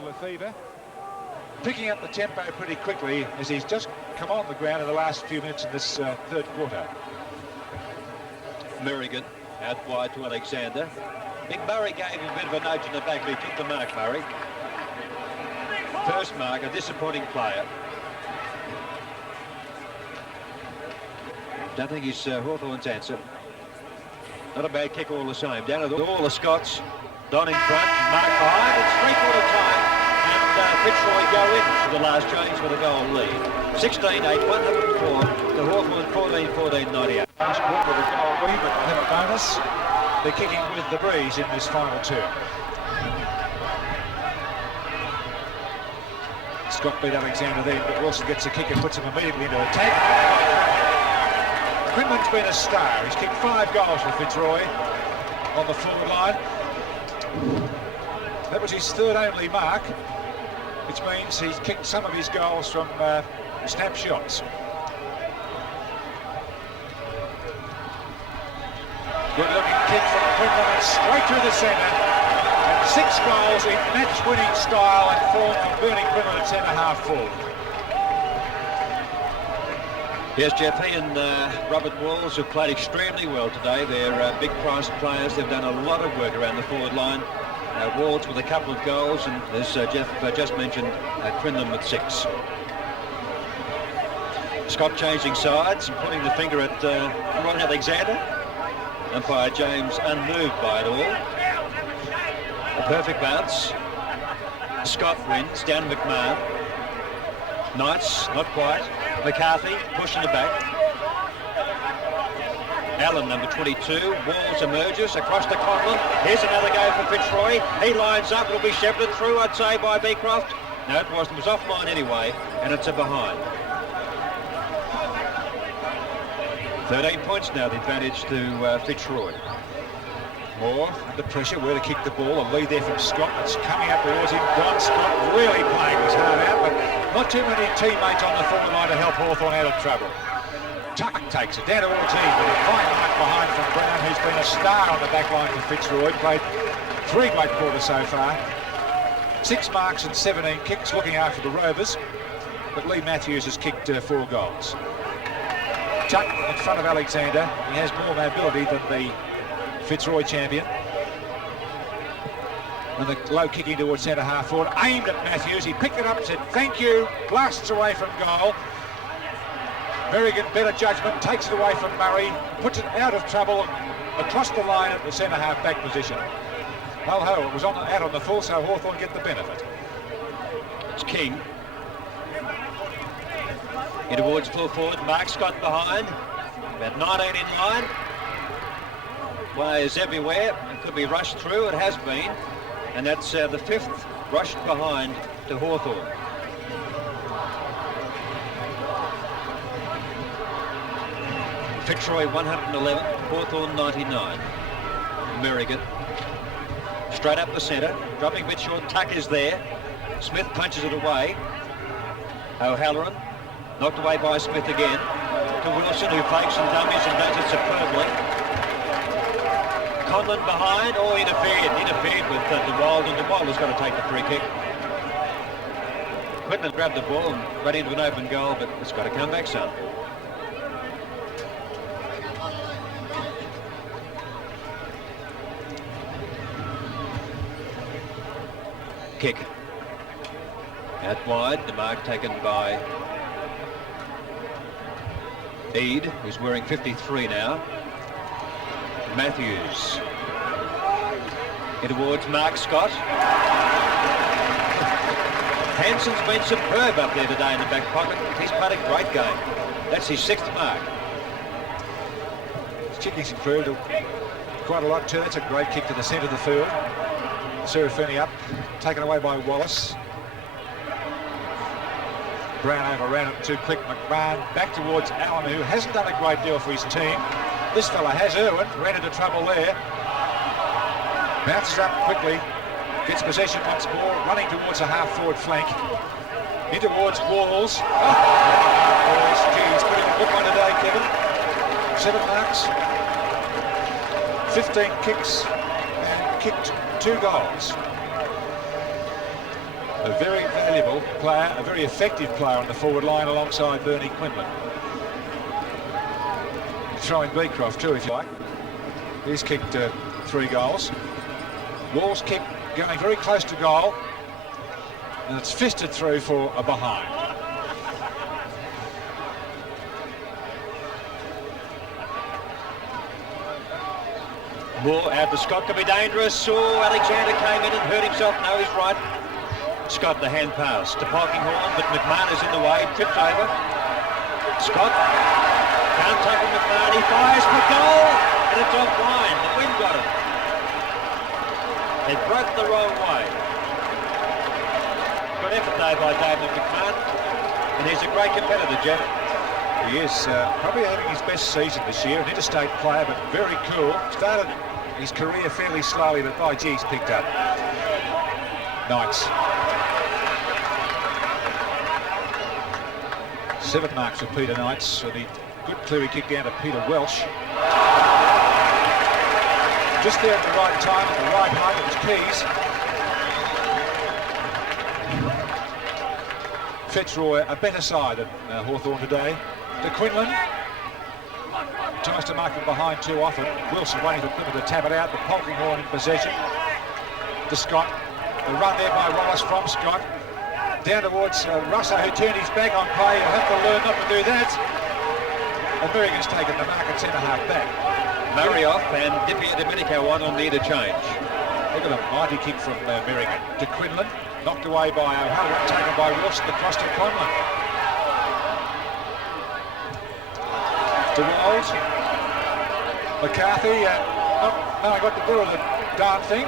particular fever. Picking up the tempo pretty quickly as he's just come on the ground in the last few minutes in this third quarter. Merrigan out wide to Alexander. Big Murray gave him a bit of a nudge in the back, but he took the mark, Murray. First mark, a disappointing player. Don't think he's Hawthorn's answer. Not a bad kick all the same. Down to all the Scots. Don in front, Mark behind. It's three-quarter time. And Fitzroy go in for the last change with a goal lead. 16-8, 104 to Hawthorn, 14-14, 98. Last quarter with a goal lead, but have a bonus. They're kicking with the breeze in this final term. Scott beat Alexander then, but Wilson gets a kick and puts him immediately into attack. Quinlan's been a star. He's kicked 5 goals for Fitzroy on the forward line. That was his third only mark, which means he's kicked some of his goals from snapshots. Good looking kick from Quinlan and straight through the centre. And 6 goals in match-winning style and form from Bernie Quinlan at centre-half forward. Yes, Jeff, he and Robert Walls have played extremely well today. They're big-priced players. They've done a lot of work around the forward line. Walls with a couple of goals, and as Jeff just mentioned, Quinlan with 6. Scott changing sides and putting the finger at Ron Alexander. Umpire James unmoved by it all. A perfect bounce. Scott wins, down to McMahon. Knights, not quite. McCarthy pushing it back. Allen, number 22. Walls emerges across to Conlon. Here's another go for Fitzroy. He lines up. It'll be shepherded through, I'd say, by Beecroft. No, it wasn't. It was off line anyway, and it's a behind. 13 points now, the advantage to Fitzroy. Moore under pressure, where to kick the ball. A lead there from Scott. It's coming up towards him. Don Scott really playing his heart out, but not too many teammates on the forward line to help Hawthorn out of trouble. Tuck takes it down towards him, with a fine mark behind from Brown, who's been a star on the back line for Fitzroy. Played 3 great quarters so far. 6 marks and 17 kicks, looking after the Rovers. But Lee Matthews has kicked 4 goals. Tuck in front of Alexander. He has more mobility than the Fitzroy champion. And the low kicking towards centre half forward, aimed at Matthews. He picked it up and said, thank you, blasts away from goal. Merrigan, better judgment, takes it away from Murray, puts it out of trouble across the line at the centre half back position. Ho, it was out on the full, so Hawthorn get the benefit. It's King. In towards full forward, Mark Scott behind. About 19 in line. Players everywhere. It could be rushed through, it has been. And that's the 5th rushed behind to Hawthorn. Fitzroy 111, Hawthorn 99. Merrigan. Straight up the centre, dropping a bit short. Tuck is there. Smith punches it away. O'Halloran knocked away by Smith again. To Wilson, who fakes and dummies and does it superbly. Conlon behind, interfered with the Wild, and the Wild has got to take the free kick. Quinlan grabbed the ball and ran into an open goal, but it's got to come back some. Kick. Out wide, the mark taken by Eade, who's wearing 53 now. Matthews. In towards Mark Scott. Hanson's been superb up there today in the back pocket. He's played a great game. That's his 6th mark. His kicking's improved quite a lot too. That's a great kick to the centre of the field. Serafini up, taken away by Wallace. Brown overran it too quick. McMahon back towards Allen, who hasn't done a great deal for his team. This fella has. Irwin ran into trouble there. Bounces up quickly, gets possession once more, running towards a half-forward flank. In towards Walls. Walls, geez, putting a book on today, Kevin. 7 marks, 15 kicks, and kicked 2 goals. A very valuable player, a very effective player on the forward line alongside Bernie Quinlan. Throw in Beecroft too, if you like. He's kicked 3 goals. Wall's kick going very close to goal, and it's fisted through for a behind. Moore out to Scott, could be dangerous. Oh, Alexander came in and hurt himself. No, he's right. Scott, the hand pass to Parkinghorn, but McMahon is in the way, tripped over. Scott can't take from McMahon, he fires for goal, and it's offline. The wind got it. It broke the wrong way. Good effort though by David McMahon, and he's a great competitor, Jeff. He is probably having his best season this year, an interstate player, but very cool. Started his career fairly slowly, but by geez, picked up. Knights. 7 marks for Peter Knights, and he good cleary kick down to Peter Welsh. Just there at the right time, at the right height, it was Keys. Fitzroy, a better side than Hawthorn today. To Quinlan. Tries to mark him behind too often. Wilson waiting for Quinlan to tap it out, but Polkinghorn in possession. To Scott. The run there by Wallace from Scott. Down towards Russo, who turned his back on play. He'll have to learn not to do that. And Merrigan's taken the mark at centre-half back. Murray off and Dippy Domenico on the interchange. Look at a mighty kick from Merrigan to Quinlan. Knocked away by O'Halloran, taken by Wilson across to Quinlan. To Walls. McCarthy, no, I got the do of the darn thing.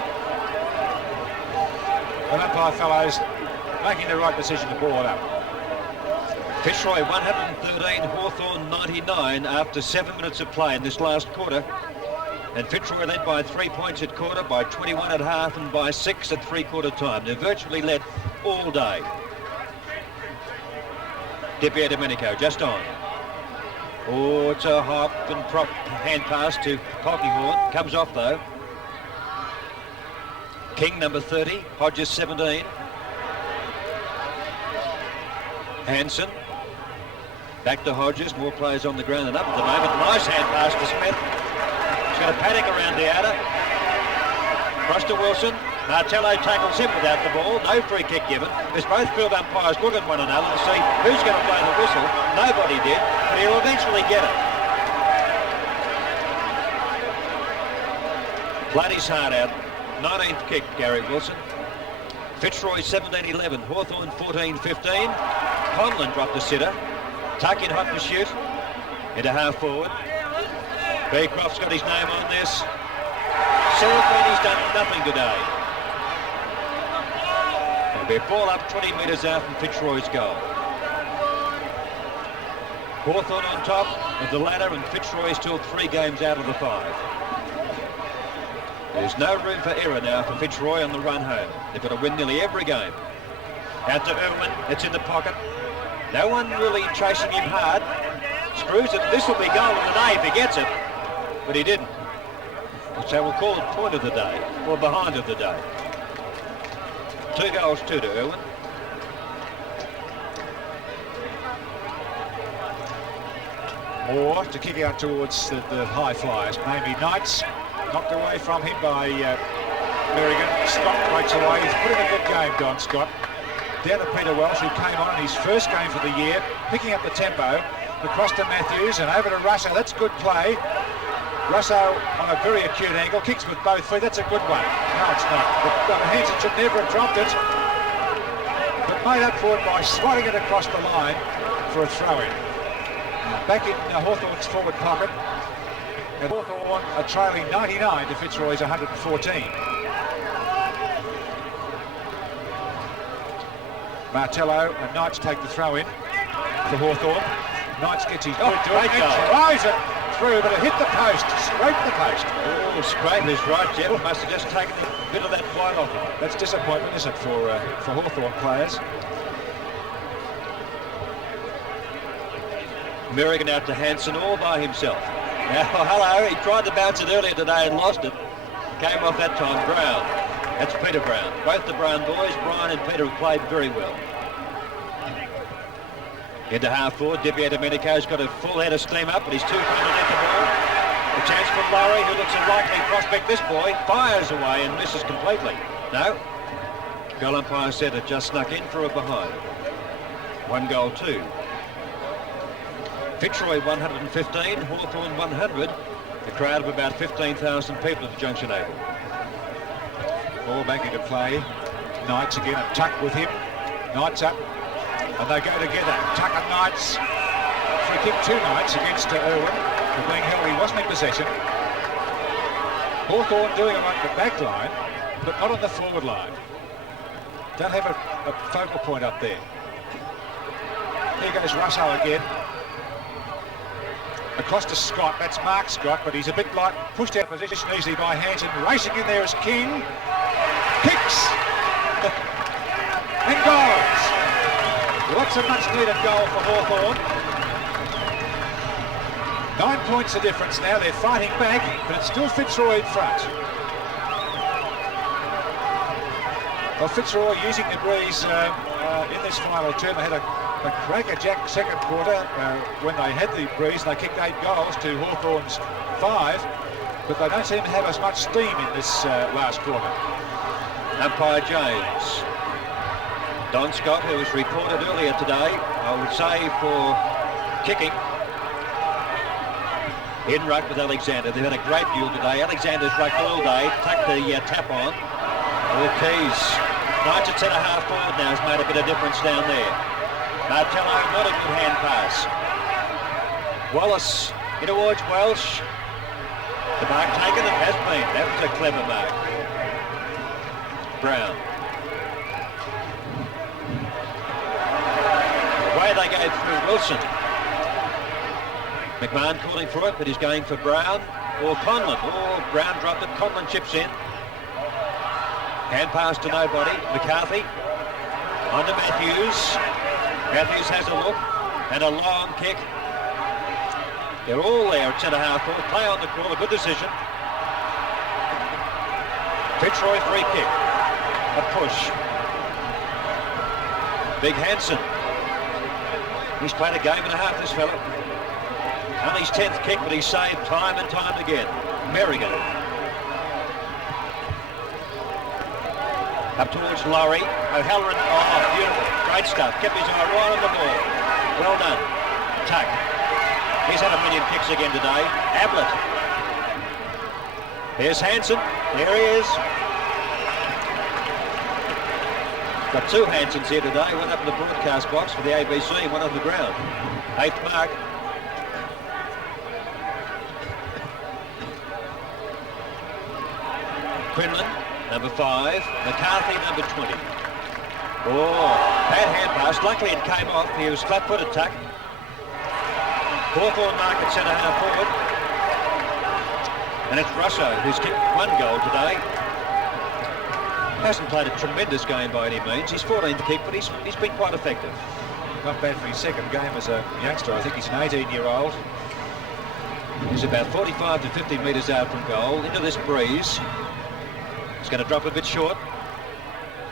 And umpire fellows making the right decision to ball it up. Fitzroy 113, Hawthorn 99 after 7 minutes of play in this last quarter. And Fitzroy led by 3 points at quarter, by 21 at half, and by 6 at three-quarter time. They're virtually led all day. Dippy Domenico just on. Oh, it's a hop and prop hand pass to Polkinghorn. Comes off though. King number 30, Hodges 17. Hanson. Back to Hodges, more players on the ground than up at the moment. Nice hand pass to Smith. He's got a panic around the outer. Cross to Wilson. Martello tackles him without the ball. No free kick given. There's both field umpires look at one another to see who's going to blow the whistle. Nobody did, but he'll eventually get it. Played his heart out. 19th kick, Gary Wilson. Fitzroy 17-11, Hawthorn 14-15. Conlon dropped the sitter. Tuck in hot pursuit into half forward. Beecroft's got his name on this. Serafini's done nothing today. It'll be a ball up 20 metres out from Fitzroy's goal. Hawthorn on top of the ladder, and Fitzroy still 3 games out of the 5. There's no room for error now for Fitzroy on the run home. They've got to win nearly every game. Out to Irwin, it's in the pocket. No one really chasing him hard. Screws it, this will be goal of the day if he gets it. But he didn't. So we'll call it point of the day, or behind of the day. 2 goals, 2 to Irwin. Moore to kick out towards the high flyers, mainly Knights. Knocked away from him by Merrigan. Scott breaks away. He's put in a good game, Don Scott. Down to Peter Welsh, who came on in his first game for the year, picking up the tempo. Across to Matthews and over to Russo. That's good play. Russo on a very acute angle, kicks with both feet. That's a good one. No, it's not. But Hanson should never have dropped it. But made up for it by swatting it across the line for a throw-in. Back in Hawthorn's forward pocket. And Hawthorn are trailing 99 to Fitzroy's 114. Martello and Knights take the throw-in for Hawthorn. Knights gets his foot to it and tries it through, but it hit the post, scraped the post. Oh, scrape is right, Jeff. Must have just taken a bit of that flight off him. That's disappointment, isn't it, for Hawthorn players? Merrigan out to Hanson all by himself. Now, hello, he tried to bounce it earlier today and lost it. Came off that time, Brown. That's Peter Brown. Both the Brown boys, Brian and Peter, have played very well. Into half forward, Dippy Domenico's got a full head of steam up, but he's too far to net the ball. A chance for Lowry, who looks a likely prospect. This boy fires away and misses completely. No. Goal umpire said it just snuck in for a behind. 1 goal 2. Fitzroy 115, Hawthorn 100. A crowd of about 15,000 people at the Junction Oval. Ball back into play. Knights again, and Tuck with him. Knights up, and they go together. Tuck and Knights. Free kick to Knights against Irwin, for being held. He wasn't in possession. Hawthorn doing it on the back line, but not on the forward line. Don't have a focal point up there. Here goes Russo again. Across to Scott, that's Mark Scott, but he's a bit light, pushed out of position easily by Hansen. Racing in there is King. Kicks! And goals! Well, that's a much needed goal for Hawthorn. 9 points the difference now. They're fighting back, but it's still Fitzroy in front. Well, Fitzroy using the breeze in this final term. They had a crackerjack second quarter when they had the breeze. They kicked 8 goals to Hawthorn's 5, but they don't seem to have as much steam in this last quarter. Umpire James. Don Scott, who was reported earlier today, I would say for kicking. In ruck with Alexander. They've had a great duel today. Alexander's rucked all day, tucked the tap on. All keys. Knights at centre half forward now has made a bit of difference down there. Martello, not a good hand pass. Wallace in towards Welsh. The mark taken, it has been. That was a clever mark. Brown. Away they go through Wilson. McMahon calling for it, but he's going for Brown or Conlon. Oh, Brown dropped it. Conlon chips in. Hand pass to nobody. McCarthy on to Matthews. Matthews has a look and a long kick. They're all there at centre half forward. Play on the call, a good decision. Fitzroy free kick. A push. Big Hansen. He's played a game and a half, this fella. Only his 10th kick, but he's saved time and time again. Merrigan. Up towards Lowry. O'Halloran. Oh, beautiful. Great stuff. Kept his eye right on the ball. Well done. Tuck. He's had a million kicks again today. Ablett. There's Hansen. There he is. Got 2 Hansens here today. One up in the broadcast box for the ABC, one on the ground. 8th mark. Quinlan, number 5. McCarthy, number 20. Oh, bad hand pass. Luckily it came off. He was flat-footed, Tuck. Hawthorn mark at centre half forward. And it's Russo who's kicked 1 goal today. Hasn't played a tremendous game by any means. He's 14th kick, but he's been quite effective. Not bad for his second game as a youngster. I think he's an 18-year-old. He's about 45 to 50 metres out from goal. Into this breeze. He's going to drop a bit short.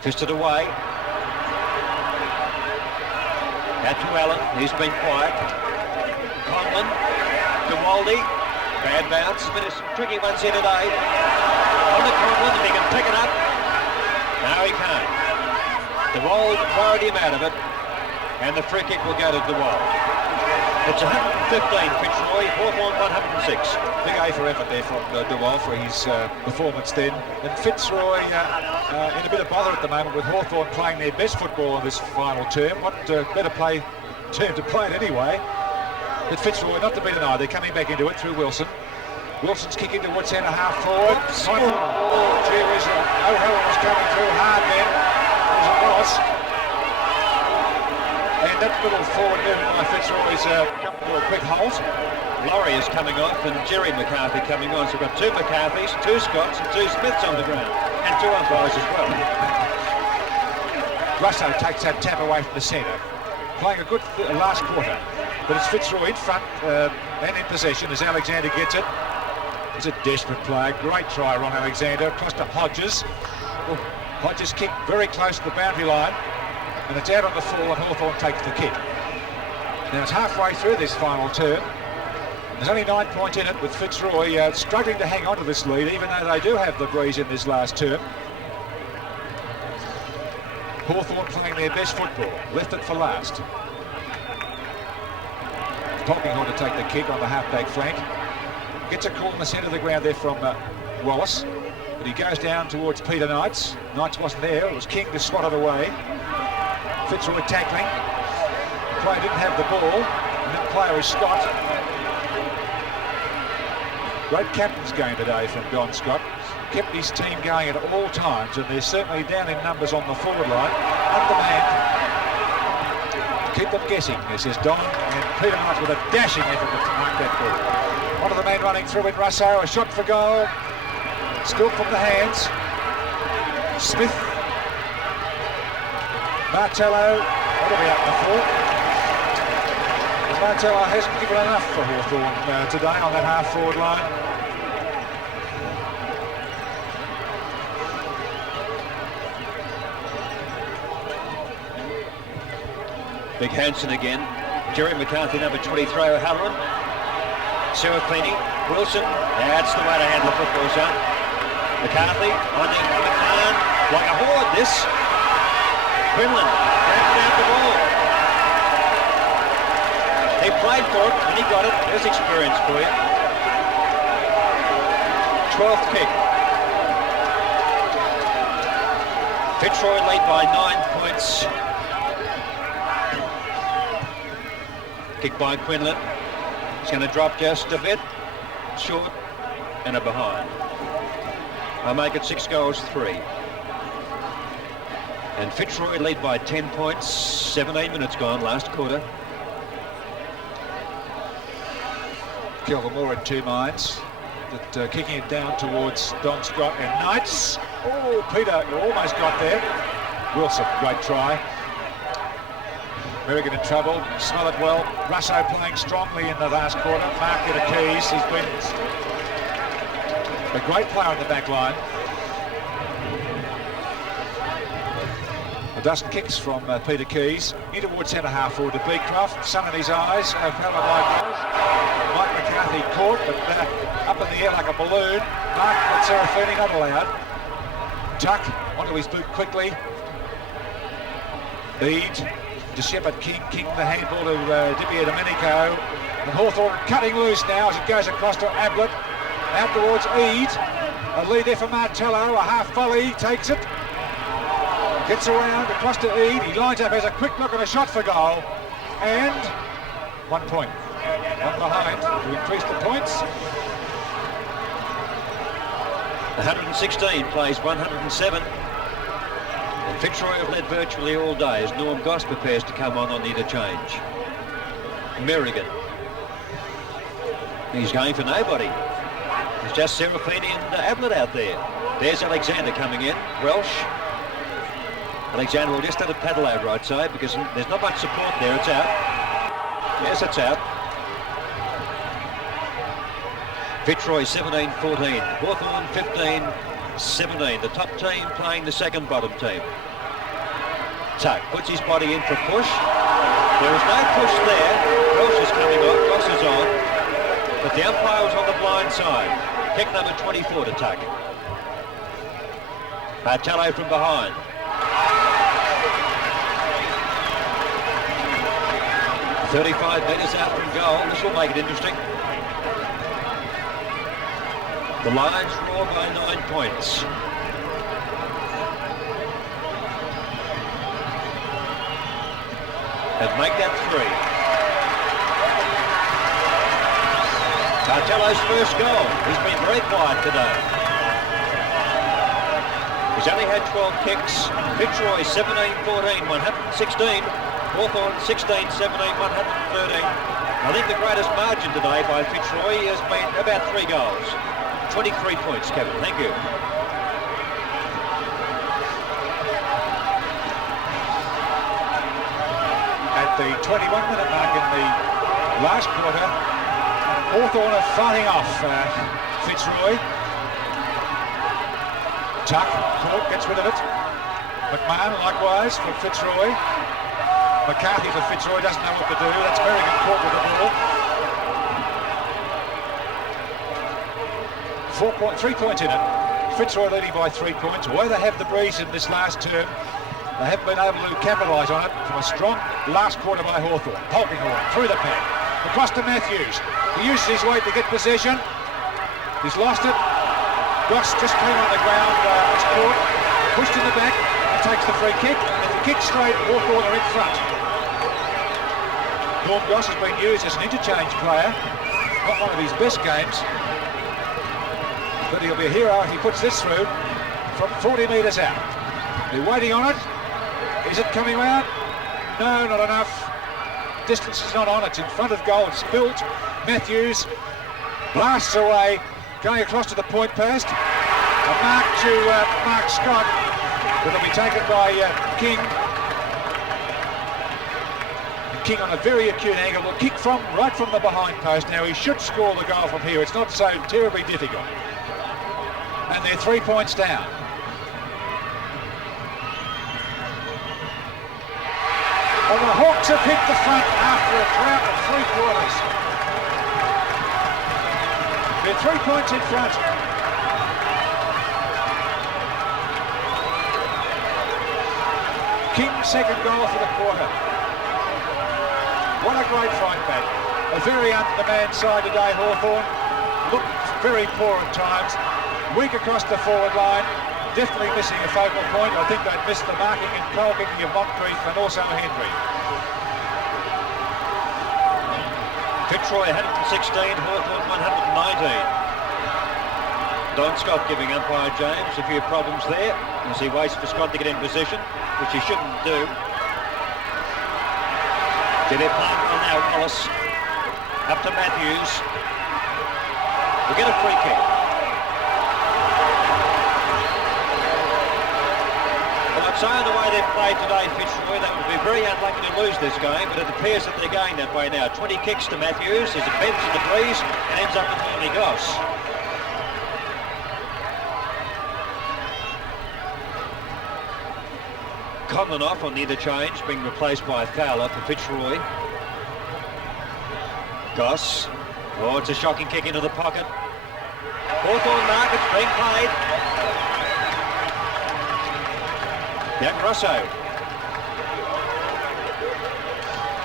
Fisted away. Out to Allen. He's been quiet. Conlon. To Waldy. Bad bounce. It's been a tricky one here today. On to Conlon, if he can pick it up. No, he can't. The Wald worried him out of it. And the free kick will go to DeWald. It's 115 Fitzroy, Hawthorn 106. Big A for effort there from DeWald for his performance then. And Fitzroy in a bit of bother at the moment with Hawthorn playing their best football in this final term. What better term to play it anyway. But Fitzroy not to be denied. They're coming back into it through Wilson. Wilson's kicking towards centre half forward. Oh, gee whiz. O'Halloran was coming through hard then. It was a loss. And that little forward movement by Fitzroy's come to a quick halt. Laurie is coming off and Jerry McCarthy coming on. So we've got 2 McCarthys, 2 Scotts and 2 Smiths on the ground. And 2 umpires as well. Russo takes that tap away from the centre. Playing a good last quarter. But it's Fitzroy in front and in possession as Alexander gets it. It's a desperate play. Great try, Ron Alexander. Across to Hodges. trouble. Hodges kick very close to the boundary line, and it's out on the full, and Hawthorn takes the kick. Now it's halfway through this final term. There's only 9 points in it, with Fitzroy struggling to hang on to this lead, even though they do have the breeze in this last term. Hawthorn playing their best football, left it for last. Polkinghorn to take the kick on the half-back flank. Gets a call in the centre of the ground there from Wallace, but he goes down towards Peter Knights. Knights wasn't there, it was King to swat it away. Fitzroy tackling. The player didn't have the ball, and that player is Scott. Great captain's game today from Don Scott. Kept his team going at all times, and they're certainly down in numbers on the forward line. Undermanned. Keep them guessing, says Don, and Peter Knight with a dashing effort to mark that ball. One of the men running through in Russo, a shot for goal. Still from the hands. Smith. Martello. That'll be up the full. Martello hasn't given enough for Hawthorn today on that half-forward line. Big Hanson again. Jerry McCarthy, number 20, throw O'Halloran. Serafini, Wilson. That's the way to handle the football, son. McCarthy, finding McCann. Like a board, this. Quinlan, grabbing out the ball. He played for it and he got it. There's experience for you. 12th kick. Fitzroy lead by 9 points. Kick by Quinlan. It's going to drop just a bit. Short and a behind. I'll make it 6 goals, 3. And Fitzroy lead by 10 points. 17 minutes gone, last quarter. Kelvin Moore in 2 minds. But kicking it down towards Don Scott and Knights. Oh, Peter almost got there. Wilson, great try. Merrigan in trouble, smothered well. Russo playing strongly in the last quarter. Mark to Keys, he's been a great player in the back line. A dozen kicks from Peter Keys. In towards centre half forward to Beecroft. Sun in his eyes. Mike McCarthy caught, but up in the air like a balloon. Mark Serafini not allowed. Tuck onto his boot quickly. Eade to Shepherd King. King the handball to Dippia Domenico. And Hawthorn cutting loose now as it goes across to Ablett. Out towards Eade. A lead there for Martello. A half volley. Takes it. Gets around across to Eade. He lines up, has a quick look and a shot for goal. And 1 point. One behind to increase the points. 116 plays 107. And Fitzroy have led virtually all day as Norm Goss prepares to come on the interchange. Merrigan. He's going for nobody. It's just Serafini and Ablett out there. There's Alexander coming in. Welsh. Alexander will just have a paddle out right side because there's not much support there. It's out. Yes, it's out. Fitzroy 17-14. Hawthorn 15-17. The top team playing the second bottom team. Tuck puts his body in for push. There is no push there. Welsh is coming on. Goss is on. But the umpire was on the blind side. Kick number 24 to Tuck. Martello from behind. .35 metres out from goal. This will make it interesting. The Lions roar by 9 points. And make that 3. Martello's first goal. He's been very quiet today. He's only had 12 kicks. Fitzroy 17-14, 116. Hawthorn 16-17, 113. I think the greatest margin today by Fitzroy has been about 3 goals. 23 points, Kevin. Thank you. At the 21-minute mark in the last quarter, Hawthorn are fighting off Fitzroy. Tuck, Court gets rid of it. McMahon likewise for Fitzroy. McCarthy for Fitzroy doesn't know what to do. That's Merrigan caught with the ball. 3 points in it. Fitzroy leading by 3 points. Although they have the breeze in this last term, they haven't been able to capitalise on it from a strong last quarter by Hawthorn. Polkinghorn through the pack. Across to Matthews. He uses his weight to get possession. He's lost it. Goss just came on the ground. Was caught. Pushed in the back. And takes the free kick. And if he kicks straight, Hawthorn are in front. Norm Goss has been used as an interchange player. Not one of his best games. But he'll be a hero if he puts this through from 40 metres out. They're waiting on it. Is it coming round? No, not enough. Distance is not on. It's in front of goal. It's built. Matthews blasts away, going across to the point post. A mark to Mark Scott. But it'll be taken by King. And King on a very acute angle. Will kick right from the behind post. Now he should score the goal from here. It's not so terribly difficult. And they're 3 points down. Well, the Hawks have hit the front after a drought of 3 quarters. They're 3 points in front. King's second goal for the quarter. What a great fight back. A very undermanned side today, Hawthorn. Looked very poor at times. Weak across the forward line. Definitely missing a focal point. I think they'd missed the marking and goal kicking of Moncrief and also Henry. Fitzroy 116, Hawthorn 119. Don Scott giving umpire James a few problems there as he waits for Scott to get in position, which he shouldn't do. To their partner on now, Wallace. Up to Matthews. We'll get a free kick. So the way they've played today, Fitzroy, they would be very unlucky to lose this game, but it appears that they're going that way now. 20 kicks to Matthews, there's a bends in the breeze, and ends up with Tony Goss. Conlon off on the interchange, being replaced by Fowler for Fitzroy. Goss. Oh, it's a shocking kick into the pocket. Hawthorn mark, it's being played. Young Rosso.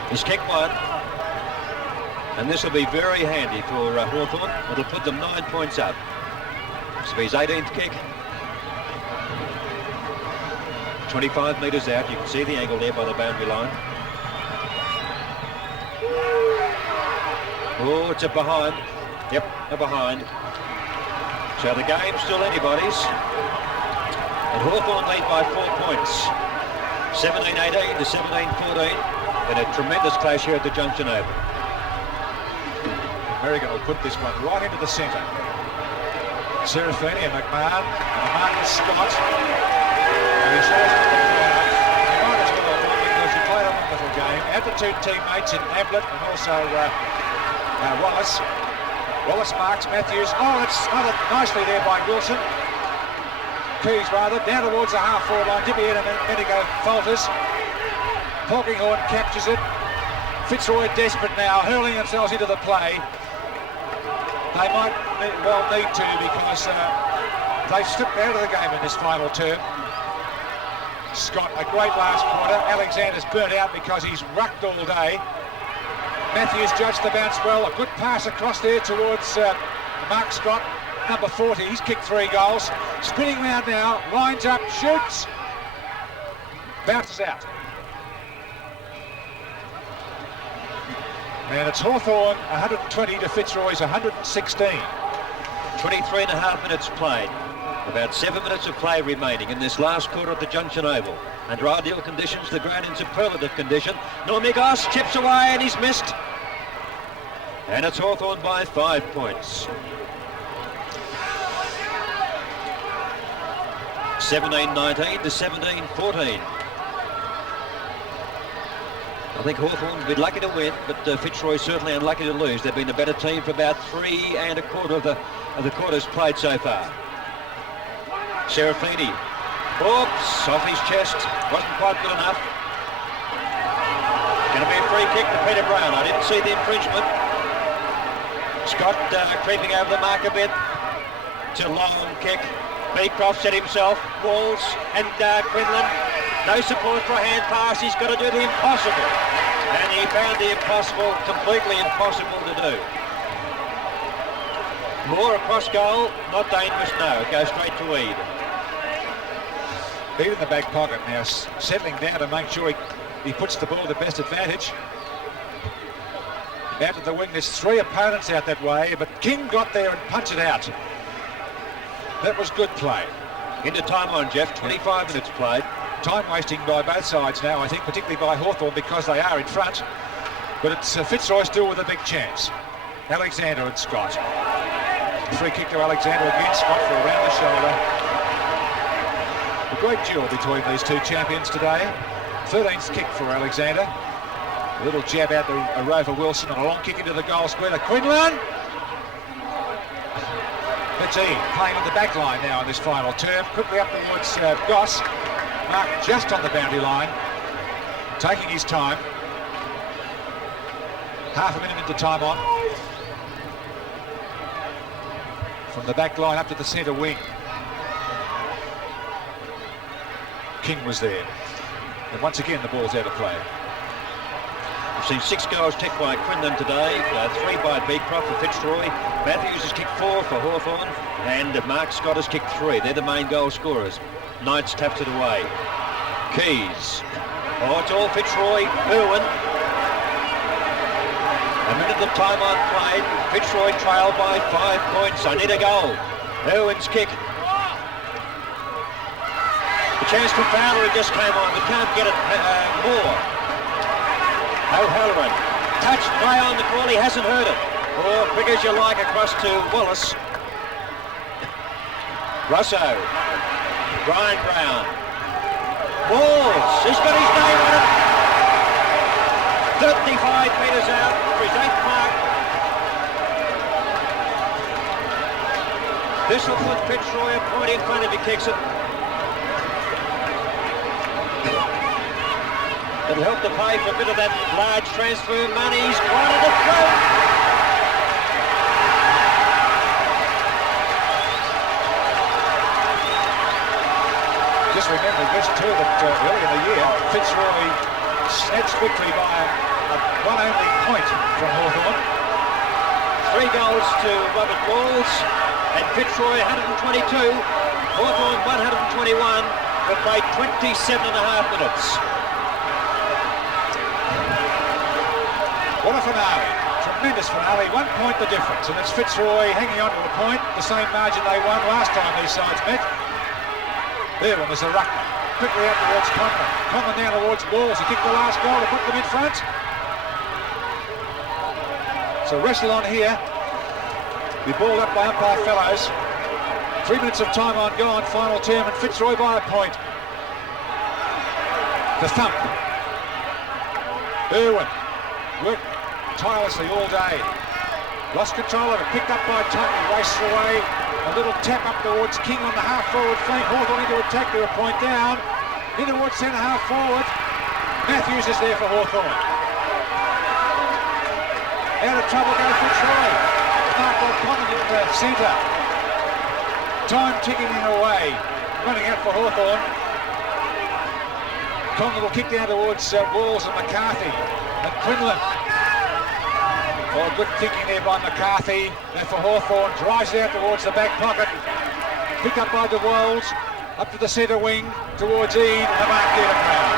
He's kicked one. And this will be very handy for Hawthorn. It'll put them 9 points up. This will be his 18th kick. 25 metres out. You can see the angle there by the boundary line. Oh, it's a behind. Yep, a behind. So the game's still anybody's. And Hawthorn lead by 4 points. 17-18 to 17-14. And a tremendous clash here at the Junction Oval. Merrigan will put this one right into the centre. Serafini and McMahon. And Marcus Scott. And he shows it to the crowd. He might as well have won because he played a wonderful game. Had the two teammates in Ablett and also Wallace. Wallace marks Matthews. Oh, it's smothered nicely there by Wilson. Keys rather, down towards the half-forward line. Dippy and Medigo falters. Polkinghorn captures it. Fitzroy desperate now, hurling themselves into the play. They might well need to because they've slipped out of the game in this final term. Scott, a great last quarter. Alexander's burnt out because he's rucked all day. Matthews judged the bounce well. A good pass across there towards Mark Scott. Number 40, he's kicked 3 goals. Spinning round now, lines up, shoots. Bounces out. And it's Hawthorn 120 to Fitzroy's 116. 23 and a half minutes played. About 7 minutes of play remaining in this last quarter of the Junction Oval. Under ideal conditions, the ground in superlative condition. Normigos chips away and he's missed. And it's Hawthorn by 5 points. 17-19 to 17-14. I think Hawthorn would be lucky to win, but Fitzroy certainly unlucky to lose. They've been a better team for about 3 1/4 of the quarters played so far. Serafini. Oops, off his chest. Wasn't quite good enough. Going to be a free kick to Peter Brown. I didn't see the infringement. Scott creeping over the mark a bit. It's a long kick. Beecroft set himself. Walls and Quinlan. No support for a hand pass. He's got to do the impossible. And he found the impossible completely impossible to do. Moore across goal. Not dangerous, no. It goes straight to Eade. Eade in the back pocket now, settling down to make sure he puts the ball to the best advantage. Out of the wing, there's 3 opponents out that way, but King got there and punched it out. That was good play. Into time on, Jeff. 25 minutes played. Time wasting by both sides now, I think, particularly by Hawthorn because they are in front. But it's Fitzroy still with a big chance. Alexander and Scott. Free kick to Alexander again, Scott for around the shoulder. A great duel between these two champions today. 13th kick for Alexander. A little jab out to Rover Wilson and a long kick into the goal square to Quinlan. That's Eade playing on the back line now in this final term. Quickly up towards Goss. Mark just on the boundary line. Taking his time. Half a minute into time on. From the back line up to the centre wing. King was there. And once again the ball's out of play. We've seen 6 goals kicked by Quinlan today, 3 by Beecroft for Fitzroy. Matthews has kicked 4 for Hawthorn, and Mark Scott has kicked 3. They're the main goal scorers. Knights taps it away. Keys. Oh, it's all Fitzroy. Irwin. A minute of time on played. Fitzroy trailed by 5 points. I need a goal. Irwin's kick. A chance for Fowler, who just came on, but can't get it more. O'Halloran. Touch, play on the ball, he hasn't heard it. Or quick as you like across to Wallace. Russo. Brian Brown. Walls. He's got his name on it. 35 metres out for his 8th mark. This will put Fitzroy a point in front if he kicks it. It'll help to pay for a bit of that large transfer money. He's wanted it through. Just remember this too that early in the year, Fitzroy snatched victory by one only point from Hawthorn. 3 goals to Robert Walls and Fitzroy 122. Hawthorn 121, but played 27.5 minutes. What a finale. Tremendous finale. 1 point the difference. And it's Fitzroy hanging on to the point. The same margin they won last time these sides met. There one was a ruckman. Quickly out towards Conlon. Conlon down towards Walls. He kicked the last goal to put them in front. So wrestle on here. We balled up by umpire Fellows. 3 minutes of time on gone. Final term and Fitzroy by a point. The thump. Irwin. Worked tirelessly all day. Lost control of it, picked up by Tucker, races away. A little tap up towards King on the half-forward flank. Hawthorn into attack to a point down. In towards centre half-forward. Matthews is there for Hawthorn. Out of trouble goes Fitzroy. Mark O'Connor in the centre. Time ticking away. Running out for Hawthorn. Conlon will kick down towards Walls and McCarthy. And Quinlan. Oh, good thinking there by McCarthy. There for Hawthorn. Drives it out towards the back pocket. Picked up by the Walls. Up to the centre wing. Towards Eade. And the mark there to Brown.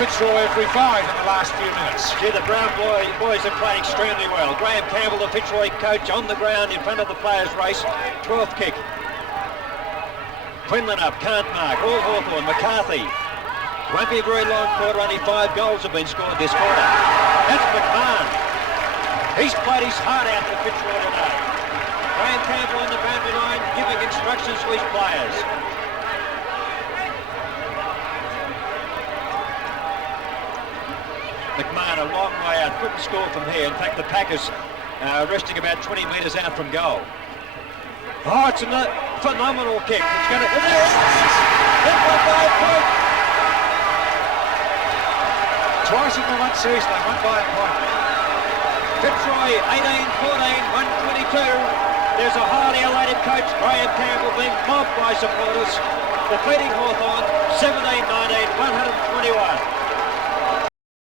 Fitzroy have revived in the last few minutes. Yeah, the Brown boys are playing extremely well. Graham Campbell, the Fitzroy coach, on the ground in front of the players' race. 12th kick. Quinlan up. Can't mark. All Hawthorn. McCarthy. Won't be a very long quarter, only 5 goals have been scored this quarter. That's McMahon. He's played his heart out for Fitzroy today. Graham Campbell on the boundary line, giving instructions to his players. McMahon a long way out, couldn't score from here. In fact, the Packers resting about 20 metres out from goal. Oh, it's Phenomenal kick. It's going to hit it. Hit by 5 points. Twice in the one season, they won by a point. Fitzroy, 18-14, 122. There's a highly elated coach, Graham Campbell, being mobbed by supporters, defeating Hawthorn, 17-19, 121.